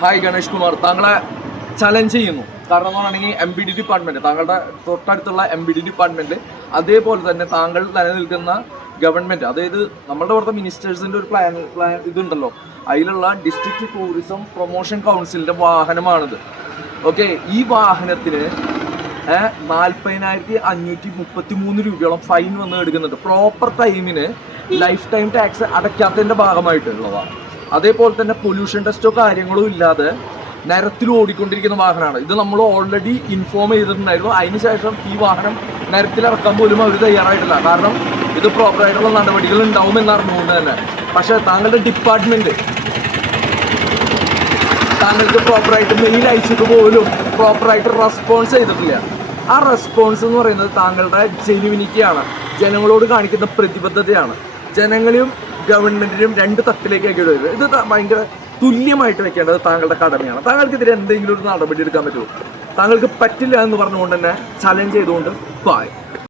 Hi Ganesh Kumar, താങ്കളെ challenge ചെയ്യുന്നു. കാരണം എന്ന് പറഞ്ഞിട്ടുണ്ടെങ്കിൽ MBD ഡിപ്പാർട്ട്മെന്റ്, താങ്കളുടെ തൊട്ടടുത്തുള്ള MBD ഡിപ്പാർട്ട്മെന്റ്, അതേപോലെ തന്നെ താങ്കൾ നിലനിൽക്കുന്ന ഗവൺമെന്റ്, അതായത് നമ്മളുടെ ഇവിടുത്തെ മിനിസ്റ്റേഴ്സിന്റെ ഒരു പ്ലാൻ ഇതുണ്ടല്ലോ, അതിലുള്ള ഡിസ്ട്രിക്ട് ടൂറിസം പ്രൊമോഷൻ കൗൺസിലിന്റെ വാഹനമാണിത്. ഓക്കെ, ഈ വാഹനത്തിന് 40,533 രൂപയോളം ഫൈൻ വന്ന് എടുക്കുന്നുണ്ട്. പ്രോപ്പർ ടൈമിന് ലൈഫ് ടൈം ടാക്സ് അടയ്ക്കാത്തതിന്റെ ഭാഗമായിട്ടുള്ളതാണ്. അതേപോലെ തന്നെ പൊല്യൂഷൻ ടെസ്റ്റോ കാര്യങ്ങളോ ഇല്ലാതെ നിരത്തിൽ ഓടിക്കൊണ്ടിരിക്കുന്ന വാഹനമാണ് ഇത്. നമ്മൾ ഓൾറെഡി ഇൻഫോം ചെയ്തിട്ടുണ്ടായിരുന്നു. അതിനുശേഷം ഈ വാഹനം നിരത്തിലിറക്കാൻ പോലും അവർ തയ്യാറായിട്ടില്ല. കാരണം ഇത് പ്രോപ്പറായിട്ടുള്ള നടപടികൾ ഉണ്ടാവുമെന്ന് അറിഞ്ഞുകൊണ്ട് തന്നെ. പക്ഷേ താങ്കളുടെ ഡിപ്പാർട്ട്മെന്റ് താങ്കൾക്ക് പ്രോപ്പറായിട്ട് മെയിൽ അയച്ചിട്ട് പോലും പ്രോപ്പറായിട്ട് റെസ്പോൺസ് ചെയ്തിട്ടില്ല. ആ റെസ്പോൺസ് എന്ന് പറയുന്നത് താങ്കളുടെ ജെനുവിനിറ്റിയാണ്, ജനങ്ങളോട് കാണിക്കുന്ന പ്രതിബദ്ധതയാണ്. ജനങ്ങളെയും ഗവൺമെന്റിനും രണ്ട് തട്ടിലേക്കാക്കി വരുന്നത്. ഇത് ഭയങ്കര തുല്യമായിട്ട് വെക്കേണ്ടത് താങ്കളുടെ കടമയാണ്. താങ്കൾക്കെതിരെ എന്തെങ്കിലും ഒരു നടപടി എടുക്കാൻ പറ്റുമോ? താങ്കൾക്ക് പറ്റില്ല എന്ന് പറഞ്ഞുകൊണ്ട് തന്നെ ചലഞ്ച് ചെയ്തുകൊണ്ട് ബൈ.